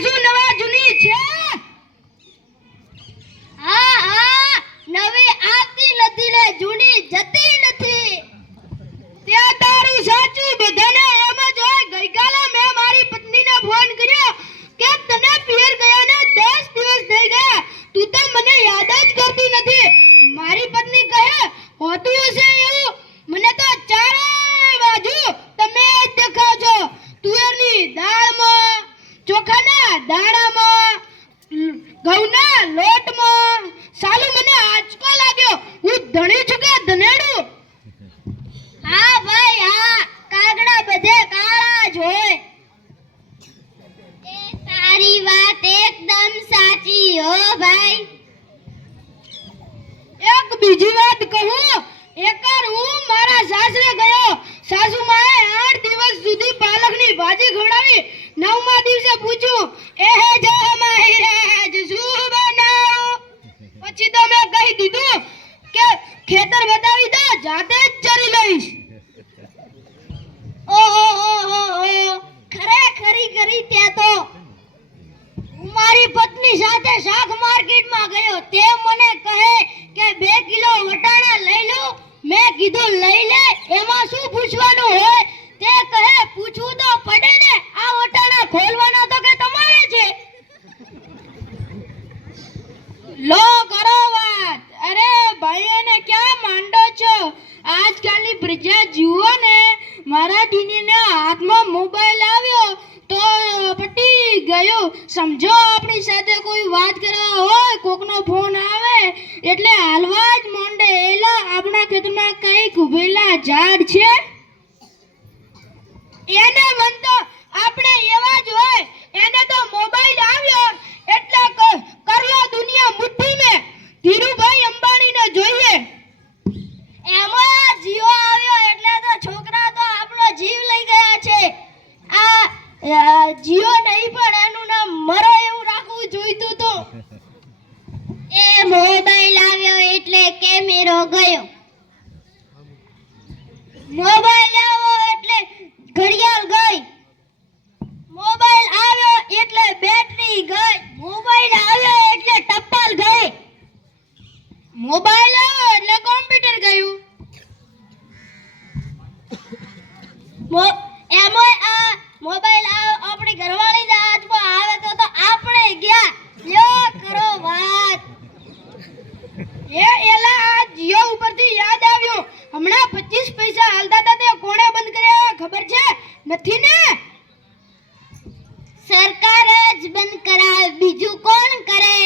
શું નવા જૂની છે. હા હા. નવી આવતી નથી ને જૂની જતી નથી તે તારું સાચું બધાને એમ જ હોય ગઈકાલે મેં મારી પત્નીને ફોન કર્યો કે તને પિયર ગયાને 10 દિવસ થઈ ગયા તું તો મને યાદ જ કરતી નથી મારી પત્ની કહે હોતું હશે એવું મને તો ચારે બાજુ તમે જ દેખાવ છો તુવેરની દાળમાં ચોખાના દાણામાં લ- ઘઉંના લોટમાં. સાલું મને આંચકો લાગ્યો. હું ધણી છું કે ધનેડું? હા ભાઈ હા. કાગડા બધે કાળા જ હોય. એ તારી વાત એકદમ સાચી હો ભાઈ. એક બીજી વાત કહું. એકવાર હું મારા સાસરે ગયો. સાસુ માએ આઠ દિવસ સુધી પાલકની ભાજી ખવડાવી. નવમા દિવસે પૂછ્યું ખેતર બતાવી દો, જાતે જ ચરી લઈશ. ઓહો, હો હો હો. ખરેખરી કરી ત્યાં તો મારી પત્ની સાથે શાક માર્કેટમાં ગયો. તે મને કહે કે બે કિલો વટાણા લઈ લો. મેં કીધું, લઈ લે, એમાં શું પૂછવાનું હોય? તે કહે પૂછવું તો પડે ને આ વટાણા ખોલવાના તો કે તમારે છે લો કરો વાત અરે ભાઈઓને ક્યાં માંડો છો પ્રજા જુઓ ને મારા દીનીના હાથમાં મોબાઈલ આવ્યો તો પટી ગયો. સમજો આપણી સાથે કોઈ વાત કરવા હોય, કોકનો ફોન આવે, એટલે હાલવા જ મોંડે. એલા આપણા ખેતરમાં કંઈક ઉભેલા ઝાડ છે. એને મન તો આપણે એવા જ હોય એને તો મોબાઈલ આવ્યો એટલે ક- કરલો દુનિયા મુઠ્ઠી મેં ધીરુભાઈ અંબાણીને જોઈએ એમાં જીવો આવ્યો એટલે તો છોકરા તો આપણો જીવ લઈ ગયા છે આ નહીં, પણ એનું નામ મરો એવું રાખવું જોઈતું તો. એ મોબાઈલ આવ્યો એટલે કેમેરો ગયો. મોબાઈલ આવ્યો એટલે ઘડિયાળ ગઈ. મોબાઈલ આવ્યો એટલે બેટરી ગઈ. મોબાઈલ આવ્યો એટલે ટપાલ ગઈ. મોબાઈલ આવ્યો એટલે કોમ્પ્યુટર ગયું મો- એમાંય આ મોબાઈલ આ આપણી ઘરવાળીના હાથમાં આવે તો તો આપણે ગયા લ્યો કરો વાત એ એલા આ જીઓ ઉપરથી યાદ આવ્યું હમણાં 25 પૈસા હાલતા હતા તે કોણે બંધ કર્યા ખબર છે? નથી ને? સરકાર જ બંધ કરાવે. બીજું કોણ કરે?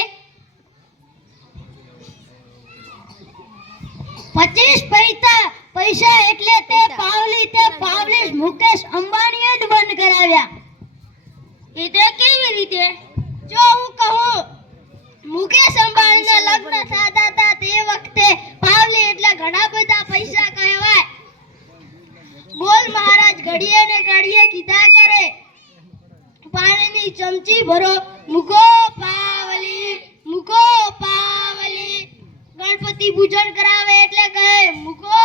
પચીસ પૈસા પૈસા એટલે તે પાવલી તે પાવલી મુકેશ અંબાણીએ જ બંધ કરાવ્યા. એ તો કેવી રીતે? જો હું કહું મુકેશ અંબાણીના લગ્ન થતા હતા તે વખતે પાવલી એટલે ઘણા બધા પૈસા કહેવાય. બોલ મહારાજ, ઘડીએ ને ઘડીએ કીધા કરે. પાણીની ચમચી ભરો. મૂકો પાવલી મૂકો પાવલી. ગણપતિ પૂજન કરાવે એટલે કહે, મૂકો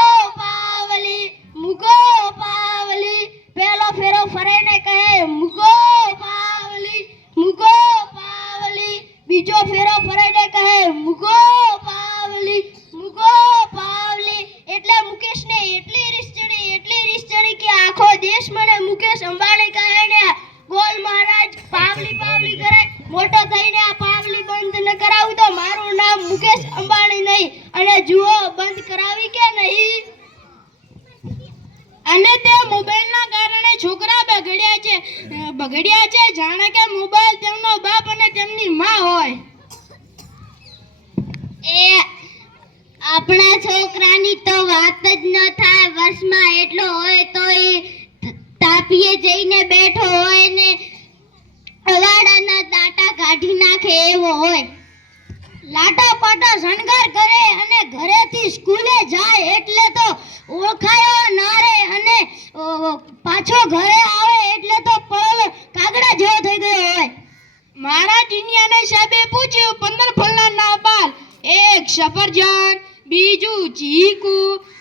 આખો મુકેશ અંબાણી કહે ને ગોલ મહારાજ, પાવલી પાવલી કરે, મોટો થઈને આ પાવલી બંધ ન કરાવું તો મારું નામ મુકેશ અંબાણી નહીં. અને જુઓ, બંધ કરાવી કે નહીં? અને તે મોબાઈલના કારણે છોકરા બગડ્યા છે. બગડ્યા છે, જાણે કે મોબાઈલ તેમનો બાપ અને તેમની માં હોય. એ, આપણા છોકરાની તો વાત જ ન થાય, વર્ષમાં એટલો તાપીએ જઈને બેઠો હોય ને અવાડાના દાંટા કાઢી નાખે એવો હોય. લાટા પાટા શણગાર કરે અને ઘરેથી સ્કૂલે જાય એટલે તો ઓળખાયો ના અને પાછો ઘરે આવે એટલે તો પળ કાગડા જેવો થઈ ગયો હોય. મારા ટીનિયાને સાહેબે પૂછ્યું, પંદર ફળના ના બાલ એક સફરજન, બીજું ચીકુ,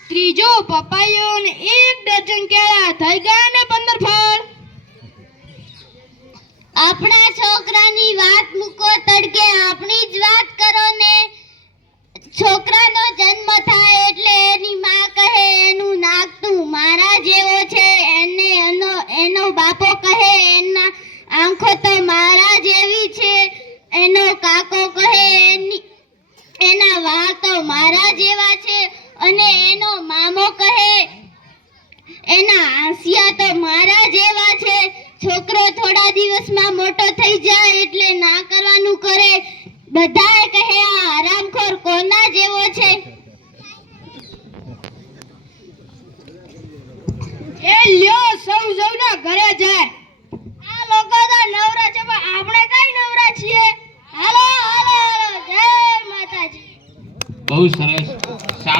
ત્રીજું પપાયો ને એક ડઝન કેળા થઈ ગયા ને તડકે આપણી જ વાત કરો ને. છોકરાનો જન્મ થાય એટલે એની માં કહે, એનું નાક તું મારા જેવો છે. એને એનો એનો બાપો કહે, એના આંખો તો મારા જેવી છે. એનો કાકો કહે, એની, એના વાળ તો મારા જેવા છે. અને એનો મામો કહે, એના આંસિયા તો મારા જેવા છે. છોકરો થોડા દિવસમાં મોટો થઈ જાય એટલે નાક કરે. બધાએ કહે આ આરામખોર કોના જેવો છે? એ લ્યો સૌ સૌના ઘરે જાય. આ લોકો તો નવરા છે પણ આપણે કઈ નવરા છીએ? હાલો હાલો હાલો. જય માતાજી. બહુ સરસ.